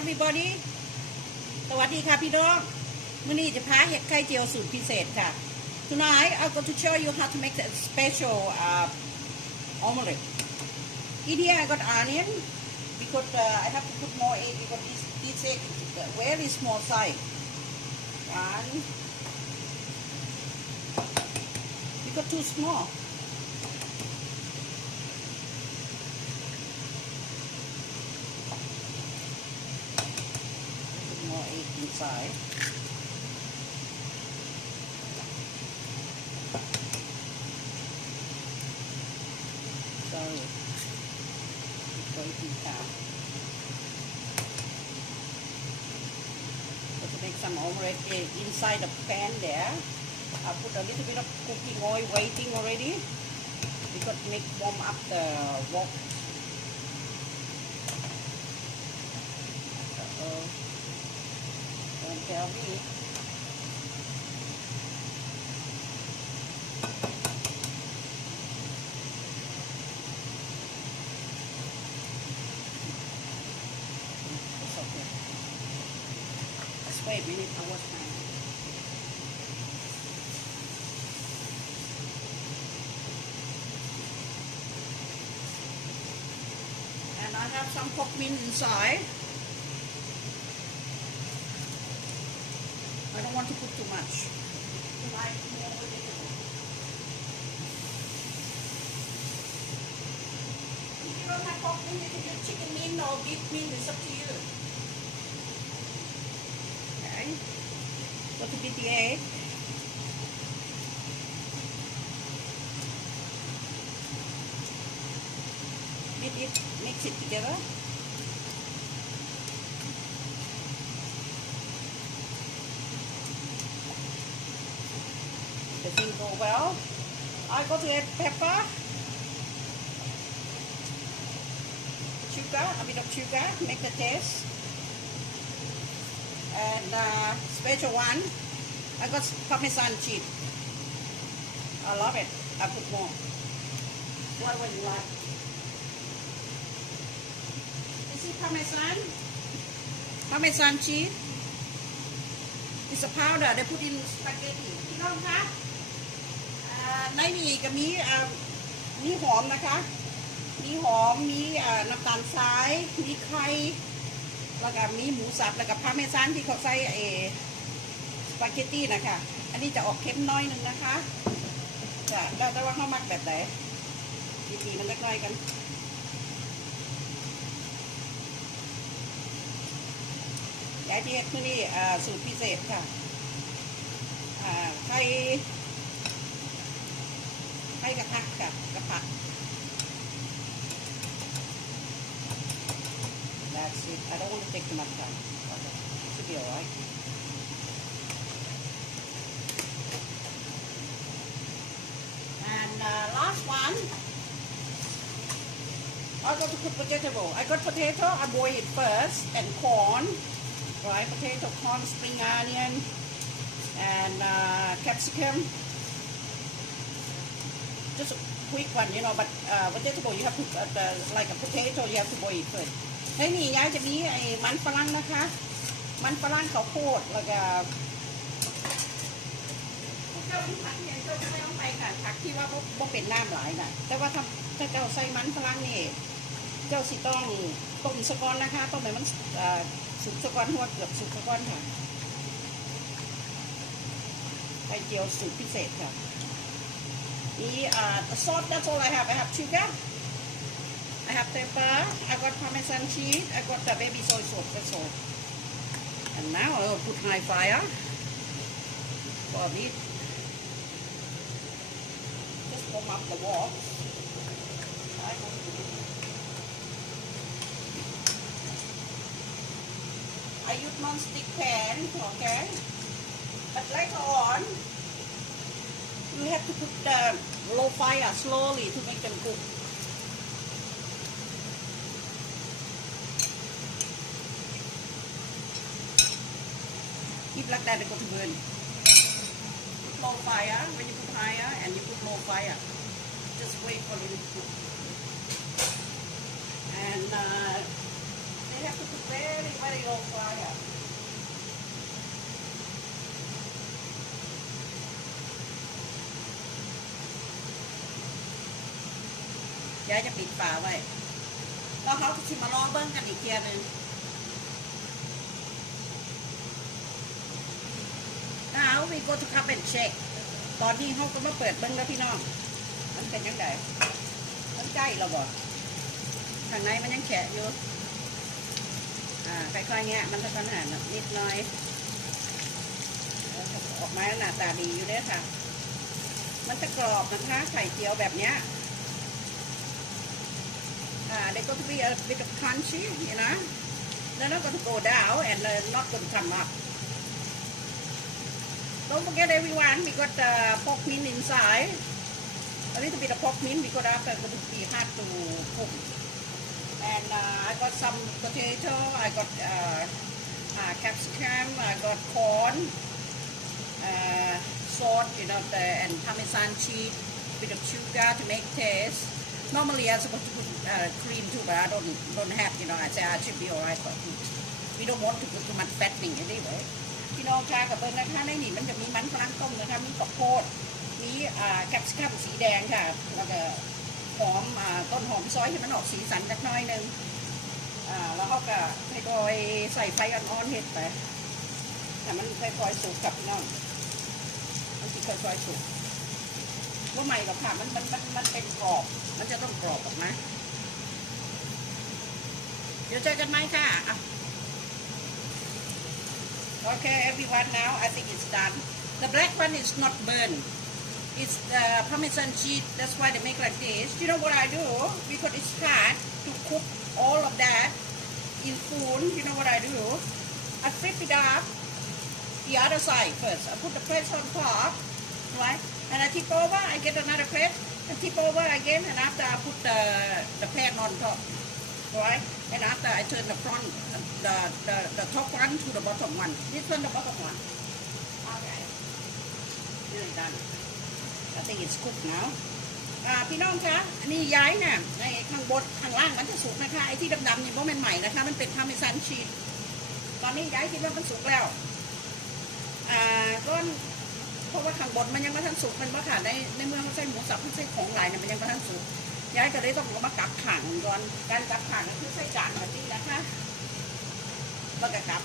everybody สวัสดีค่ะพี่น้องมื้อนี้จะพาเฮ็ดไข่เจียวสูตรพิเศษค่ะ Tonight I'm going to show you how to make a special omelette. In here I got onion because I have to put more egg because this egg is a very small size. One. Because too small. More egg inside. So it's going down. To make some omelette inside the pan there. I put a little bit of cooking oil waiting already because make warm up the wok. Don't tell me. It's okay. Let's wait a minute. I wash my hands. And I have some pork mince inside. I don't want to put too much. Like more vegetable. If you don't have pork mince, you can use chicken mince or beef mince. It's up to you. Okay. Go to beat the egg. Beat it, mix it together. The thing go well. I go to add pepper, sugar, a bit of sugar, make the taste. And special one, I got Parmesan cheese. I love it. I put more. Whatever you like. You see Parmesan cheese. It's a powder they put in spaghetti. พี่น้องคะในนี้ก็มีหอมนะคะมีหอมมีน้ำตาลทรายมีไข่แล้วก็มีหมูสับแล้วก็พาร์เมซานที่เขาใส่สปาเกตตี้นะคะอันนี้จะออกเค็มน้อยนึงนะคะจะแล้วแต่ว่าเขามักแบบไหนดีๆมันเล็กน้อยกันยายที่เฮ็ดมื้อนี้สูตรพิเศษค่ะไข่กระทะกับกระเพาะ That's it. I don't want to take too much time. It should be alright. And last one, I got to put potato. I got potato. I boil it first, and corn, right? Potato, corn, spring onion, and capsicum. Just a quick one, you know. But vegetable, you have to like a potato. You have to boil it first. ในนี้ยายจะมีไอ้มันฝรั่งนะคะมันฝรั่งข้าวโพดแล้วก็เจ้าผักเนี่ยเจ้าไม่ต้องไปค่ะผักที่ว่าบ่เป็นน้ำหลายน่ะแต่ว่าถ้าเจ้าใส่มันฝรั่งนี่เจ้าสิต้องต้มสะก้อนนะคะต้มให้มันสุกสะก้อนหัวเกือบสุกสะก้อนค่ะไข่เจียวสูตรพิเศษค่ะนี่ซอส that's all I have. I have sugar. I have pepper, I got Parmesan cheese, I got the baby soy sauce, that's all. And now I will put high fire for a bit. Just warm up the wok. I use non-stick pan, okay? But later on, you have to put the low fire slowly to make them cook. Keep like that, they go to burn. Put low fire. When you put higher and you put low fire, just wait for it to cook. And they have to cook very, very low ยายจะปิดฝาไว้แล้วเขาจะมาลองเบิ้งกันอีกเทียนึงnow we go to come and check ตอนนี้เขาก็มาเปิดเบิ้งแล้วพี่น้องมันเป็นยังไงมันใกล้เราบ่ข้างในมันยังแฉะอยู่ค่อยๆเงี้ยมันจะปัญหานิดหน่อยออกมาหน้าตาดีอยู่ด้วยค่ะมันจะกรอบนะคะไข่เจียวแบบเนี้ยthey got to be a bit of crunchy you know they're not going to go down and they're not going to come up don't forget everyone we got pork mint inside a little bit of pork mint because after it's going to be hard to cook and I got some potato I got capsicum I got corn salt you know and parmesan cheese bit of sugar to make taste normally I'm supposed to put cream too but I don't have you know I say I should be alright for it we don't want to put too much fattening anyway พี่น้องชากับเบิร์นนะคะในนี่มันจะมีมันฝรั่งต้มนะคะมีข้าวโพดมีแคปซิคัมสีแดงค่ะแล้วก็หอมต้นหอมซอยให้มันออกสีสันสักหน่อยนึงแล้วเขาก็ค่อยๆใส่ไฟอ่อนๆเห็ดไปแต่มันค่อยๆสุกกับพี่น้องมันจะค่อยๆสุกว่าใหม่กับค่ะมันเป็นกรอบมันจะต้องกรอบออกมาเดี๋ยวเจอกันไหมค่ะOkay, everyone. Now I think it's done. The black one is not burned. It's the Parmesan cheese. That's why they make like this. You know what I do? Because it's hard to cook all of that in full. You know what I do? I flip it up the other side first. I put the plate on top, right? And I tip over. I get another plate and tip over again. And after I put the pan on top, right? And after I turn the front, the top one to the bottom one. This one the bottom one. Okay. Nearly done. I think it's cooked now. พี่น้องคะอันนี้ย้ายน่ะในข้างบนข้างล่างมันจะสุกนะคะไอ้ที่ดำๆนี่เพราะมันใหม่นะคะมันเป็นพาร์เมซานชีสตอนนี้ย้ายคิดว่ามันสุกแล้วก็เพราะว่าข้างบนมันยังไม่ทันสุกมันว่าค่ะในเมื่อเขาใส่หมูสับเขาใส่ของหลายเนี่ยมันยังไม่ทันสุกย้ายก็เลยต้องเอามากักขังก่อนการกักขังก็คือใส่จานแบบนี้นะคะแล้วก็กัก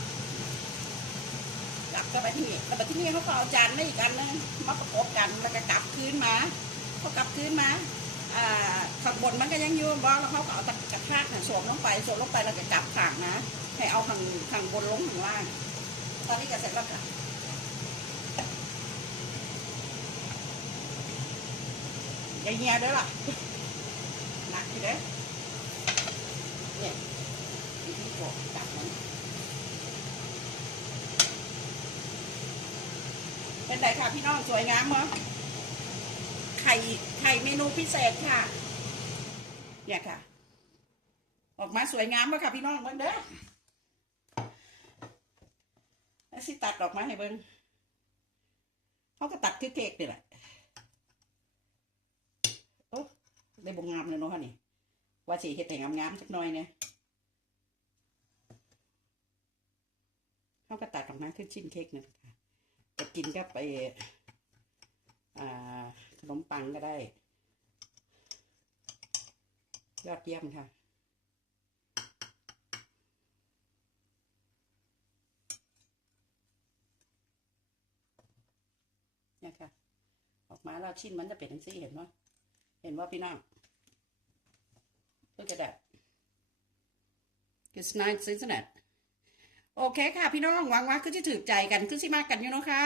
ก็ไปที่นี่แล้วไปที่นี่เขาก็เอาจานไม่อีกอันนึงมาประกบกันแล้วก็กักคืนมาเขากักคืนมาข้างบนมันก็ยังอยู่บ้างแล้วเขาก็เอาตะกระทะสวมลงไปแล้วก็กักขังนะให้เอาข้างบนลงข้างล่างตอนนี้ก็เสร็จแล้วค่ะอย่าเหี้ยด้วยล่ะหนักทีเด้เนี่ยที่โกะจับมันเป็นไงค่ะพี่น้องสวยงามมั้ยไข่เมนูพิเศษค่ะเนี่ยค่ะออกมาสวยงามมั้ยค่ะพี่น้องเบิ่งเด้อแล้วสิตัดออกมาให้เบิ่งเขาก็ตัดคือเค้กนี่แหละโอ้ได้บ่งามเลยเนาะค่ะนี่ว่าสิเฮ็ดให้งามๆสักหน่อยเนี่ยเขาก็ตัดออกมาคือชิ้นเค้กนี่ค่ะจะกินก็ไปขนมปังก็ได้ยอดเยี่ยมค่ะเนี่ยค่ะออกมาแล้วชิ้นมันจะเป็นทั้งสี่เห็นไหมพี่น้องLook at that it's nice isn't it โอเคค่ะพี่น้องหวังว่าคือจะถือใจกันคือสิมากกันอยู่เนาะค่ะ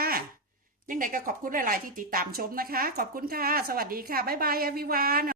ยังไงก็ขอบคุณหลายๆที่ติดตามชมนะคะขอบคุณค่ะสวัสดีค่ะบ๊ายบาย everyone